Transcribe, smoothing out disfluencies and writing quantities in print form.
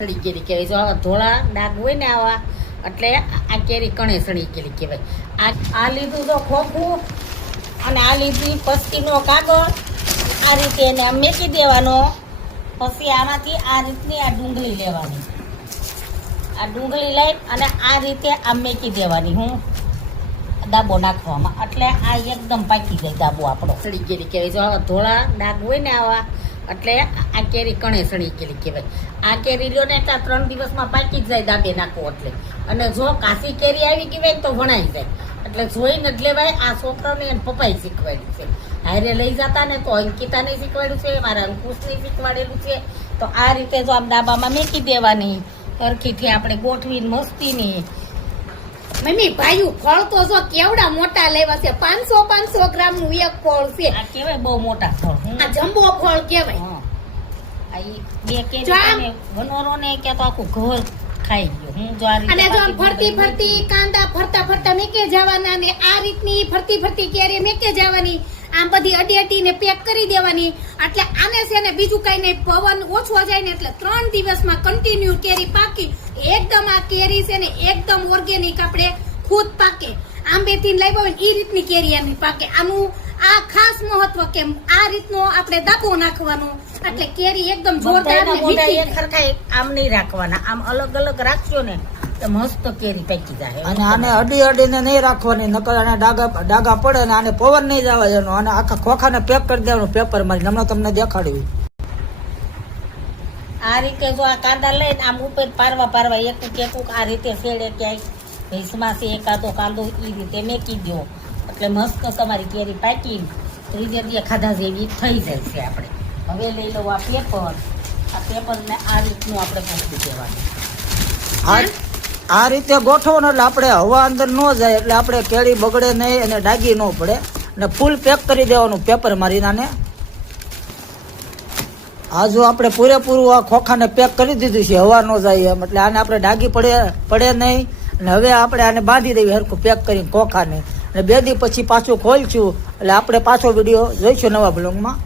સડી ગયેલી કહેવાય. જો આવા ધોળા ડાઘ હોય ને આવા એટલે આ કેરી કણે સડી ગયેલી કહેવાય. આ લીધું તો ખોખું અને આ લીધી પસ્તીનો કાગળ. આ રીતે એને આમ મેકી દેવાનો. પછી આમાંથી આ રીતની આ ડુંગળી લેવાની. આ ડુંગળી લઈ અને આ રીતે આમ મેકી દેવાની. હું દાબો નાખવામાં એટલે આ એકદમ પાકી જાય દાબો આપણો. સડી ગયેલી કહેવાય. જો આવા ધોળા ડાઘ હોય ને આવા એટલે આ કેરી કણે સડી ગયેલી કહેવાય. આ કેરી લ્યો ને એટલે 3 દિવસમાં પાકી જ જાય દાબે નાખો એટલે. અને જો કાચી કેરી આવી ગઈ હોય ને તો વણાઈ જાય. એટલે જોઈને જ લેવાય. આ છોકરાને એને પપ્પાએ શીખવાડ્યું છે. હારે લઈ જતા ને તો અંકિતાને શીખવાડ્યું છે, મારા અંકુશને શીખવાડેલું છે. તો આ રીતે જો આમ ડાબામાં મેકી દેવાની સરખીથી આપણે ગોઠવીને મસ્તીની. મમ્મી ભાઈ ફળ તો જો કેવડા મોટા લેવા છે. 500 ગ્રામનું એક ફળ છે. આ કેવાય બહુ મોટા ફળ. આ જમ્બો ફળ કેવાય. આ ઈ બે કેરી વનોરો ને કે તો આખું ઘર ખાઈ ગયું. હું જો આ રીતે અને જો આમ ફરતી કાંદા ફરતા મેકે જવાના ને આ રીતની ફરતી કેરી મેકે જવાની. આમ બધી અડી પેક કરી દેવાની. એટલે આને છે ને બીજું કઈ નહીં, પવન ઓછો જાય ને એટલે 3 દિવસમાં કન્ટિન્યુ કેરી પાકી. એકદમ આ કેરી છે ને એકદમ ઓર્ગેનિક આપણે ખુદ પાકે. આંબેથી લઈ આવે એ રીતની કેરી એમ પાકે. આનું આ ખાસ મહત્વ કે આ રીતનો આપણે દાબો નાખવાનો એટલે કેરી એકદમ જોરદાર ને મીઠી. ખરખાય આમ નહીં રાખવાના, આમ અલગ અલગ રાખશો ને તો મસ્ત કેરી પાકી જાય. અને આને અડીને નહીં રાખવાની, નકર આને ડાગા પડે ને આને પવન નહીં જવા દેવાનો. અને આખા ખોખાને પેક કરી દેવાનું પેપર માં. હમણાં તમને દેખાડવી. આ રીતે જો આ કાંદા લઈને આમ ઉપર પારવા એક આ રીતે શેડે ક્યાંય ભેંસમાં છે એકાદો કાંદો એ રીતે મેકી દો એટલે મસ્ત તમારી કેરી પાકી ત્રીજે દિવસે ખાધા જેવી થઈ જાય છે. આપણે હવે લઈ લો આ પેપર. આ પેપરને આ રીતનું આપણે ગોઠવી દેવાનું. આ રીતે ગોઠવવાનું એટલે આપણે હવા અંદર ન જાય એટલે આપણે કેળી બગડે નહીં અને ડાગી ન પડે. અને ફૂલ પેક કરી દેવાનું પેપર મારીને આને. આ જો આપણે પૂરેપૂરું આ ખોખાને પેક કરી દીધું છે, હવા ન જાય એમ. એટલે આને આપણે ડાગી પડે નહીં. અને હવે આપણે આને બાંધી દેવી હરખું પેક કરીને ખોખાને. અને 2 દી પછી પાછું ખોલશું એટલે આપણે પાછો વિડીયો જોઈશું નવા બ્લોગમાં.